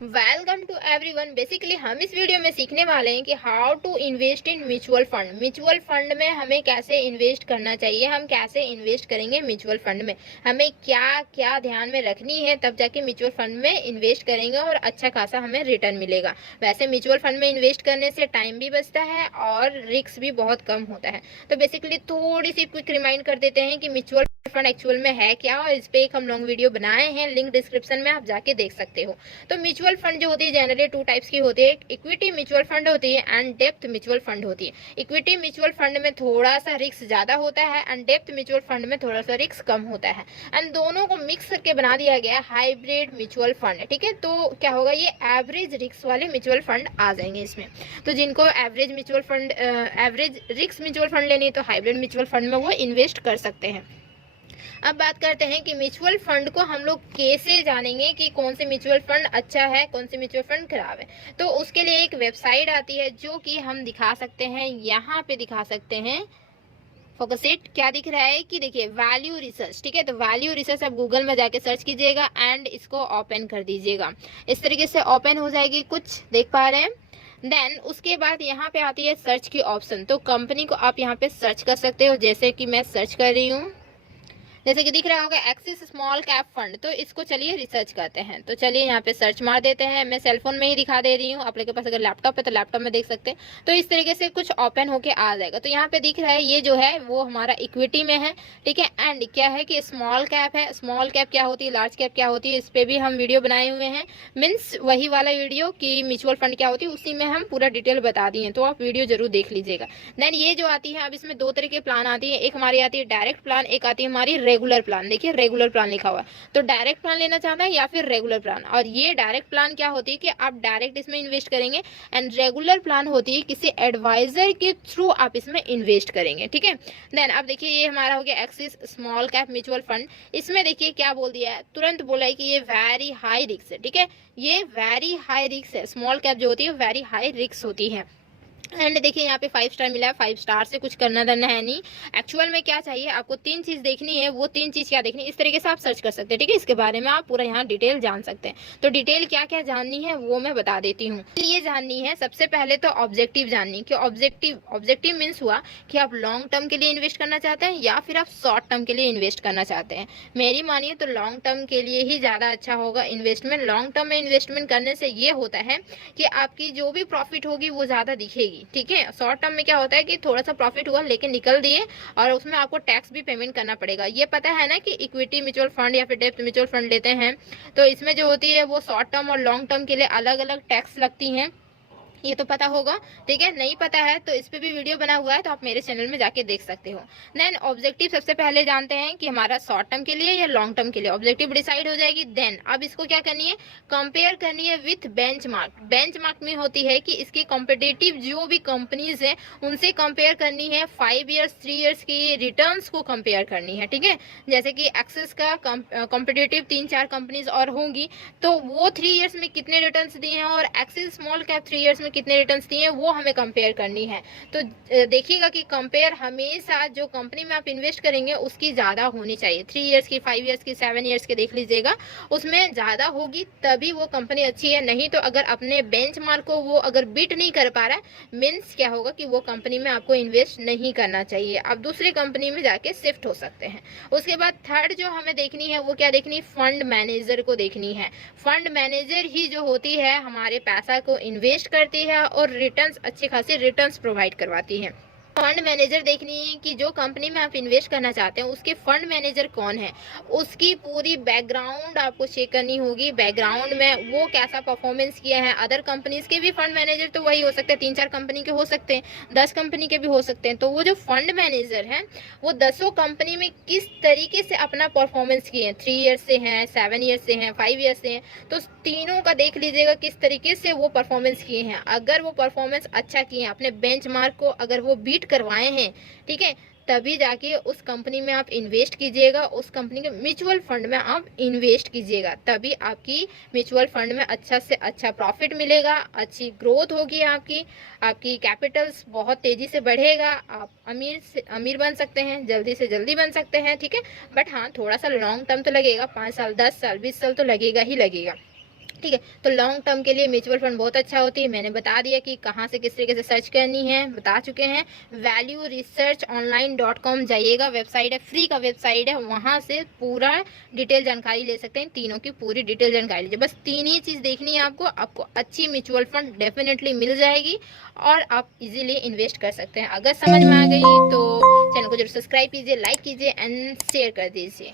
Welcome to everyone. Basically हम इस video में सीखने वाले हैं कि how to invest in mutual fund. Mutual fund में हमें कैसे इन्वेस्ट करना चाहिए, हम कैसे इन्वेस्ट करेंगे म्यूचुअल फंड में, हमें क्या क्या ध्यान में रखनी है, तब जाके म्यूचुअल फंड में इन्वेस्ट करेंगे और अच्छा खासा हमें रिटर्न मिलेगा। वैसे म्यूचुअल फंड में इन्वेस्ट करने से टाइम भी बचता है और रिस्क भी बहुत कम होता है। तो बेसिकली थोड़ी सी क्विक रिमाइंड कर देते हैं कि म्यूचुअल फंड एक्चुअल में है क्या, और इस पे एक हम लॉन्ग वीडियो बनाए हैं, लिंक डिस्क्रिप्शन में आप जाके देख सकते हो। तो म्यूचुअल फंड जो होती है जनरली टू टाइप्स की होती है, इक्विटी म्यूचुअल फंड होती है एंड डेप्थ म्यूचुअल फंड होती है। इक्विटी म्यूचुअल फंड में थोड़ा सा रिस्क ज्यादा होता है एंड डेप्थ म्यूचुअल फंड में थोड़ा सा रिस्क कम होता है, एंड दोनों को मिक्स करके बना दिया गया हाइब्रिड म्यूचुअल फंड। ठीक है, तो क्या होगा, ये एवरेज रिस्क वाले म्यूचुअल फंड आ जाएंगे इसमें। तो जिनको average mutual fund average risk mutual fund लेनी है तो हाइब्रिड म्यूचुअल फंड में वो इन्वेस्ट कर सकते हैं। अब बात करते हैं कि म्यूचुअल फंड को हम लोग कैसे जानेंगे कि कौन से म्यूचुअल फंड अच्छा है, कौन से म्यूचुअल फंड खराब है। तो उसके लिए एक वेबसाइट आती है जो कि हम दिखा सकते हैं, यहाँ पे दिखा सकते हैं। फोकस इट, क्या दिख रहा है कि देखिए वैल्यू रिसर्च। ठीक है, तो वैल्यू रिसर्च आप गूगल में जाके सर्च कीजिएगा एंड इसको ओपन कर दीजिएगा। इस तरीके से ओपन हो जाएगी, कुछ देख पा रहे हैं। देन उसके बाद यहाँ पे आती है सर्च की ऑप्शन, तो कंपनी को आप यहाँ पे सर्च कर सकते हो, जैसे कि मैं सर्च कर रही हूँ। जैसे कि दिख रहा होगा एक्सिस स्मॉल कैप फंड, तो इसको चलिए रिसर्च करते हैं। तो चलिए यहाँ पे सर्च मार देते हैं। मैं सेलफोन में ही दिखा दे रही हूँ, आप लोग के पास अगर लैपटॉप है तो लैपटॉप में देख सकते हैं। तो इस तरीके से कुछ ओपन होके आ जाएगा। तो यहाँ पे दिख रहा है ये जो है वो हमारा इक्विटी में है। ठीक है, एंड क्या है कि स्मॉल कैप है। स्मॉल कैप क्या होती है, लार्ज कैप क्या होती है, इस पर भी हम वीडियो बनाए हुए हैं। मीन्स वही वाला वीडियो कि म्यूचुअल फंड क्या होती है, उसी में हम पूरा डिटेल बता दिए, तो आप वीडियो जरूर देख लीजिएगा। देन ये जो आती है, अब इसमें दो तरह के प्लान आती है, एक हमारी आती है डायरेक्ट प्लान, एक आती है हमारी रेगुलर प्लान। देखिए रेगुलर प्लान लिखा हुआ है, तो डायरेक्ट प्लान लेना चाहता है या फिर रेगुलर प्लान। और ये डायरेक्ट प्लान क्या होती है कि आप डायरेक्ट इसमें इन्वेस्ट करेंगे, एंड रेगुलर प्लान होती है किसी एडवाइजर के थ्रू आप इसमें इन्वेस्ट करेंगे। ठीक है, देन अब देखिए ये हमारा हो गया axis small cap mutual fund. इसमें देखिए क्या बोल दिया है, तुरंत बोला है कि ये वेरी हाई रिस्क है। ठीक है, ये वेरी हाई रिस्क है। स्मॉल कैप जो होती है वेरी हाई रिस्क होती है। एंड देखिए यहाँ पे 5 स्टार मिला है, 5 स्टार से कुछ करना धरना है नहीं। एक्चुअल में क्या चाहिए आपको, 3 चीज देखनी है। वो 3 चीज क्या देखनी है, इस तरीके से आप सर्च कर सकते हैं। ठीक है, इसके बारे में आप पूरा यहाँ डिटेल जान सकते हैं। तो डिटेल क्या क्या जाननी है वो मैं बता देती हूँ। ये जाननी है सबसे पहले तो ऑब्जेक्टिव जाननी, कि ऑब्जेक्टिव मीन्स हुआ कि आप लॉन्ग टर्म के लिए इन्वेस्ट करना चाहते हैं या फिर आप शॉर्ट टर्म के लिए इन्वेस्ट करना चाहते हैं। मेरी मानिए तो लॉन्ग टर्म के लिए ही ज्यादा अच्छा होगा इन्वेस्टमेंट। लॉन्ग टर्म में इन्वेस्टमेंट करने से ये होता है कि आपकी जो भी प्रॉफिट होगी वो ज्यादा दिखेगी। ठीक है, शॉर्ट टर्म में क्या होता है कि थोड़ा सा प्रॉफिट हुआ लेकिन निकल दिए, और उसमें आपको टैक्स भी पेमेंट करना पड़ेगा। ये पता है ना कि इक्विटी म्यूचुअल फंड या फिर डेब्ट म्यूचुअल फंड लेते हैं तो इसमें जो होती है वो शॉर्ट टर्म और लॉन्ग टर्म के लिए अलग अलग टैक्स लगती हैं, ये तो पता होगा। ठीक है, नहीं पता है तो इस पे भी वीडियो बना हुआ है, तो आप मेरे चैनल में जाके देख सकते हो। देन ऑब्जेक्टिव सबसे पहले जानते हैं कि हमारा शॉर्ट टर्म के लिए या लॉन्ग टर्म के लिए, ऑब्जेक्टिव डिसाइड हो जाएगी। देन अब इसको क्या करनी है, कंपेयर करनी है विथ बेंचमार्क। बेंचमार्क में होती है कि इसकी कॉम्पिटिटिव जो भी कंपनीज है उनसे कंपेयर करनी है, 5 ईयर्स 3 ईयर्स की रिटर्न्स को कंपेयर करनी है। ठीक है, जैसे कि एक्सेस का कॉम्पिटिटिव 3-4 कंपनीज और होंगी, तो वो 3 ईयर्स में कितने रिटर्न्स दिए हैं और एक्सिस स्मॉल कैप 3 ईयर्स में कितने रिटर्न्स दिए हैं वो हमें कंपेयर करनी है। तो देखिएगा कि कंपेयर हमेशा जो कंपनी में आप इन्वेस्ट करेंगे उसकी ज़्यादा होनी चाहिए। 3 ईयर्स की, 5 ईयर्स की, 7 ईयर्स की देख लीजिएगा, उसमें ज़्यादा होगी तभी वो कंपनी अच्छी है। नहीं तो अगर अपने बेंचमार्क को वो अगर बीट नहीं कर पा रहा है, मीन्स क्या होगा कि वो कंपनी में आपको इन्वेस्ट नहीं करना चाहिए, आप दूसरी कंपनी में जाके शिफ्ट हो सकते हैं। उसके बाद थर्ड जो हमें देखनी है वो क्या देखनी, फंड मैनेजर को देखनी है। फंड मैनेजर ही जो होती है हमारे पैसा को इन्वेस्ट करती है और रिटर्न्स, अच्छे खासे रिटर्न्स प्रोवाइड करवाती है। फंड मैनेजर देखनी है कि जो कंपनी में आप इन्वेस्ट करना चाहते हैं उसके फंड मैनेजर कौन है, उसकी पूरी बैकग्राउंड आपको चेक करनी होगी। बैकग्राउंड में वो कैसा परफॉर्मेंस किया है। अदर कंपनीज के भी फंड मैनेजर तो वही हो सकते हैं, 3-4 कंपनी के हो सकते हैं, 10 कंपनी के भी हो सकते हैं। तो वो जो फंड मैनेजर है वो 10 कंपनी में किस तरीके से अपना परफॉर्मेंस किए हैं, 3 ईयर्स से हैं, 7 ईयर्स से हैं, 5 ईयर्स से हैं, तो तीनों का देख लीजिएगा किस तरीके से वो परफॉर्मेंस किए हैं। अगर वो परफॉर्मेंस अच्छा किए हैं, अपने बेंचमार्क को अगर वो बीट करवाए हैं, ठीक है, तभी जाके उस कंपनी में आप इन्वेस्ट कीजिएगा, उस कंपनी के म्यूचुअल फंड में आप इन्वेस्ट कीजिएगा, तभी आपकी म्यूचुअल फंड में अच्छा से अच्छा प्रॉफिट मिलेगा, अच्छी ग्रोथ होगी आपकी, आपकी कैपिटल्स बहुत तेजी से बढ़ेगा, आप अमीर से अमीर बन सकते हैं, जल्दी से जल्दी बन सकते हैं। ठीक है, बट हाँ थोड़ा सा लॉन्ग टर्म तो लगेगा, 5 साल 10 साल 20 साल तो लगेगा ही लगेगा। ठीक है। तो लॉन्ग टर्म के लिए म्यूचुअल फंड बहुत अच्छा होती है। मैंने बता दिया कि कहाँ से किस तरीके से सर्च करनी है, बता चुके हैं। वैल्यू रिसर्च ऑनलाइन.com जाइएगा, वेबसाइट है, फ्री का वेबसाइट है, वहाँ से पूरा डिटेल जानकारी ले सकते हैं। तीनों की पूरी डिटेल जानकारी लीजिए। बस 3 ही चीज़ देखनी है आपको अच्छी म्यूचुअल फंड डेफिनेटली मिल जाएगी और आप इजीली इन्वेस्ट कर सकते हैं। अगर समझ में आ गई तो चैनल को जरूर सब्सक्राइब कीजिए, लाइक कीजिए एंड शेयर कर दीजिए।